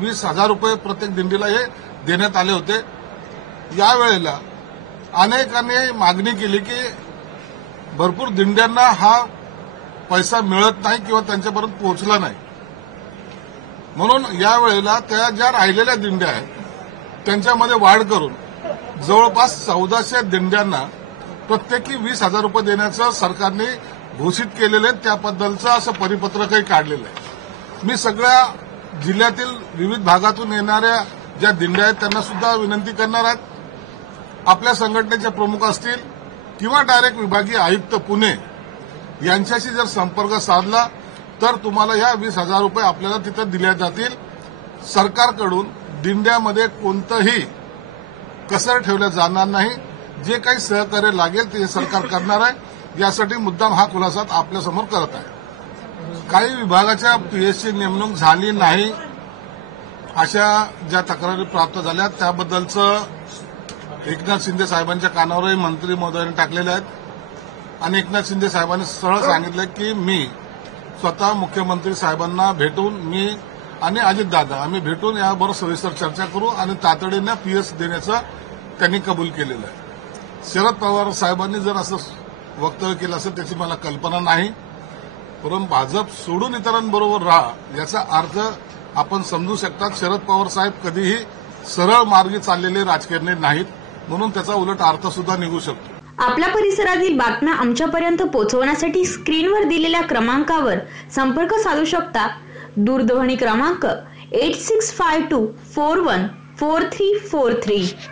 ₹20,000 प्रत्येक दिंडीला हे देण्यात आले होते। यावेळेला अनेकांनी मागणी केली की भरपूर दिंड्यांना हा पैसा मिळत नाही किंवा त्यांच्यापर्यंत पोहोचला नाही, म्हणून यावेळेला त्या ज्या राहिलेल्या दिंड्या आहेत त्यांच्यामध्ये वाढ करून जवळपास 1400 दिंड्यांना प्रत्येकी ₹20,000 देण्याचं सरकारने घोषित केलेलं आहे। त्याबद्दलचं असं परिपत्रकही काढलेलं आहे। मी सगळ्या जिल्ह्यातील विविध भागातून येणाऱ्या ज्या दिंड्या आहेत त्यांना सुद्धा विनंती करणार आहेत, आपल्या संघटनेचे प्रमुख असतील किंवा डायरेक्ट विभागीय आयुक्त पुणे यांच्याशी जर संपर्क साधला तर तुम्हाला या ₹20,000 आपल्याला तिथं दिल्या जातील। सरकारकडून दिंड्यामध्ये कोणतंही कसर ठेवलं जाणार नाही। जे काही सहकार्य लागेल ते सरकार करणार आहे। यासाठी मुद्दाम हा खुलासा आपल्यासमोर करत आहे। काही विभागाच्या पीएसची नेमणूक झाली नाही अशा ज्या तक्रारी प्राप्त झाल्या त्याबद्दलचं एकनाथ शिंदे साहेबांच्या कानावरही मंत्री महोदयांनी टाकलेले आहेत आणि एकनाथ शिंदे साहेबांनी सरळ सांगितलं की मी स्वतः मुख्यमंत्री साहेबांना भेटून मी आणि अजितदादा आम्ही भेटून याबरोबर सविस्तर चर्चा करू आणि तातडीने पीएस देण्याचं त्यांनी कबूल केलेलं आहे। शरद पवार साहेबांनी जर असं वक्तव्य केलं असेल त्याची मला कल्पना नाही, परंतु भाजप सोडून इतरांबरोबर राहा याचा अर्थ आपण समजू शकतात। शरद पवार साहेब कधीही सरळ मार्गी चाललेले राजकारणी नाहीत, म्हणून त्याचा उलट अर्थ सुद्धा निघू शकतो। आपल्या परिसरातील बातम्या आमच्यापर्यंत पोहोचवण्यासाठी स्क्रीनवर दिलेल्या क्रमांकावर संपर्क साधू शकता। दूरध्वनी क्रमांक 8652414343।